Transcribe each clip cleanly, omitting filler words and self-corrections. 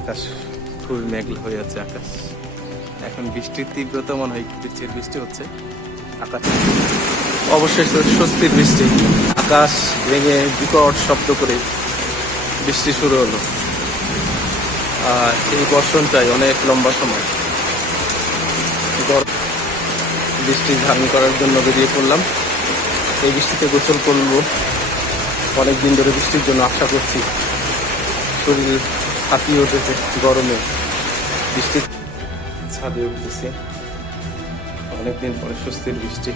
আকাশ খুবই মেঘলা হয়ে আছে আকাশ। এখন বৃষ্টির তীব্রতা মনে হয় বৃষ্টির বৃষ্টি হচ্ছে। আকাশ অবশ্যই স্বস্তির বৃষ্টি। আকাশ ভেঙে বিকট শব্দ করে বৃষ্টি শুরু হলো। আর এই বর্ষণটাই অনেক লম্বা সময়। বৃষ্টি ধারণ করার জন্য বেরিয়ে পড়লাম। এই বৃষ্টিতে গোসল করবো। অনেকদিন ধরে বৃষ্টির জন্য আশা করছি। শরীর হাঁপিয়ে উঠেছে গরমে। বৃষ্টি ছাদে উঠতেছে অনেকদিন পরে, স্বস্তির বৃষ্টি।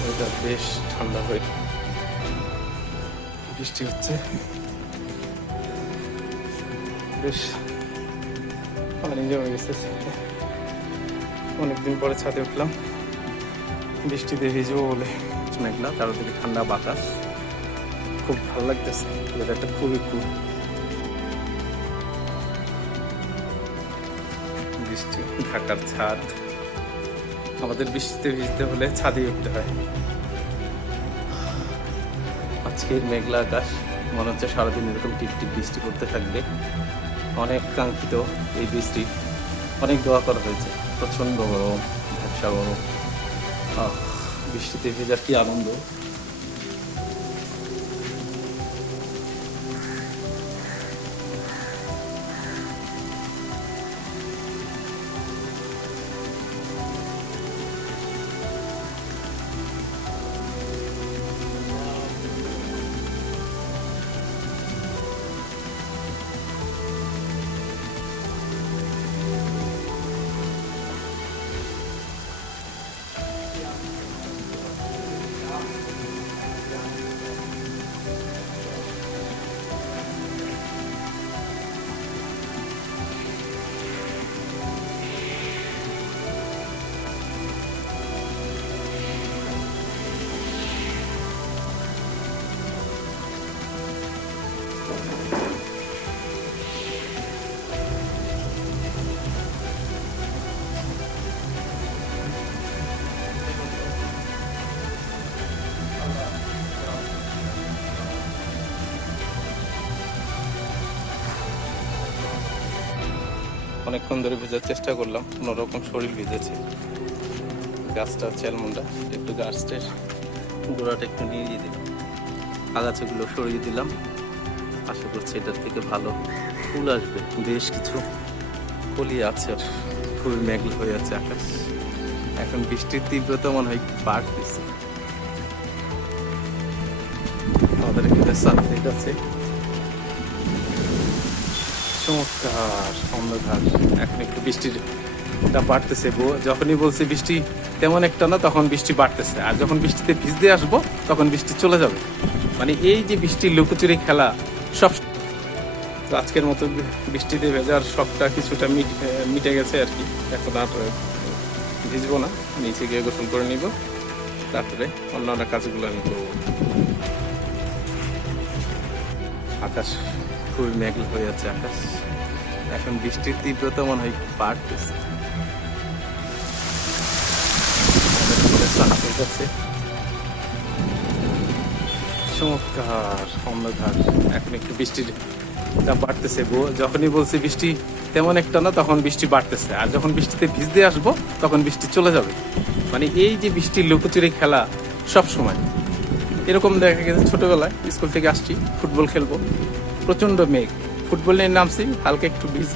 ওয়েদার বেশ ঠান্ডা হয়ে বৃষ্টি হচ্ছে, বেশ পানি জমে গেছে। অনেকদিন পরে ছাদে উঠলাম বৃষ্টিতে ভিজবো বলে। মেঘলা, চারদিকে ঠান্ডা বাতাস, খুব ভালো লাগতেছে। ওয়েদারটা খুবই কুল। বৃষ্টি, ঢাকার ছাদ। আমাদের বৃষ্টিতে ভিজতে হলে ছাদে উঠতে হয়। আজকের মেঘলা আকাশ, মনে হচ্ছে সারাদিন এরকম টিপ টিপ বৃষ্টি করতে থাকবে। অনেক কাঙ্ক্ষিত এই বৃষ্টি, অনেক দোয়া করা হয়েছে। প্রচণ্ড গরম, ব্যবসা গরম। বৃষ্টিতে ভেজার কি আনন্দ! অনেকক্ষণ ধরে ভেজার চেষ্টা করলাম, কোনোরকম শরীর ভিজেছে। গাছটা হচ্ছে অ্যালমন্ডা, একটু গাছটার গোড়াটা একটু নিয়ে দিলাম, আগাছাগুলো সরিয়ে দিলাম। আশা করছি এটার থেকে ভালো ফুল আসবে। বেশ কিছু কলি আছে। খুবই মেঘলা হয়ে আছে আকাশ। এখন বৃষ্টির তীব্রতা মনে হয় একটু বাড়তেছে। আমাদের এখানে সানসেট আছে, চমৎকার অন্ধকার। এখন একটু বৃষ্টিটা বাড়তেছে। যখনই বলছি বৃষ্টি তেমন একটা না, তখন বৃষ্টি বাড়তেছে। আর যখন বৃষ্টিতে ভিজতে আসবো তখন বৃষ্টি চলে যাবে। মানে এই যে বৃষ্টির লুকোচুরি খেলা সব। তো আজকের মতো বৃষ্টিতে ভেজার শখটা কিছুটা মিটে গেছে আর কি। এখন আর ভিজবো না, নিচে গিয়ে গোসল করে নিব, তারপরে অন্যান্য কাজগুলো আমি করবো। আকাশ খুবই মেঘলা হয়ে আছে আকাশ। এখন বৃষ্টির তীব্রতা মনে হয় বাড়তেছে। চমৎকার অন্ধকার। এখন একটু বৃষ্টিটা বাড়তেছে। যখনই বলছি বৃষ্টি তেমন একটা না, তখন বৃষ্টি বাড়তেছে। আর যখন বৃষ্টিতে ভিজতে আসবো তখন বৃষ্টি চলে যাবে। মানে এই যে বৃষ্টির লুকোচুরি খেলা সব সময় এরকম দেখা গেছে। ছোটবেলায় স্কুল থেকে আসছি, ফুটবল খেলবো, প্রচণ্ড মেঘ, ফুটবল নিয়ে নামছি, হালকা একটু